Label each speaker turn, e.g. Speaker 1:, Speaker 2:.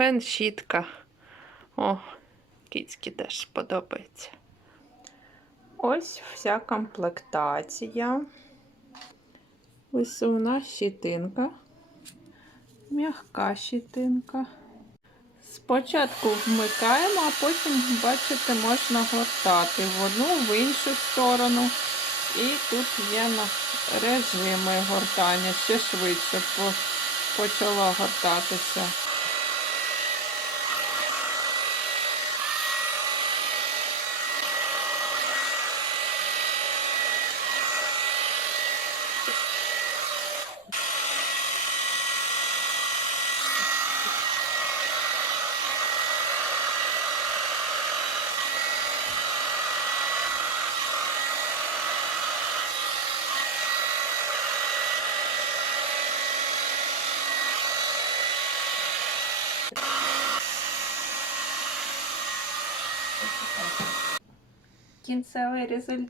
Speaker 1: Фен-щітка. О, кіцьки теж подобається. Ось вся комплектація. Висувна щитинка. М'яка щитинка. Спочатку вмикаємо, а потім, бачите, можна гортати в одну, в іншу сторону. І тут є режими гортання, ще швидше почало гортатися. Quem sabe, eres el.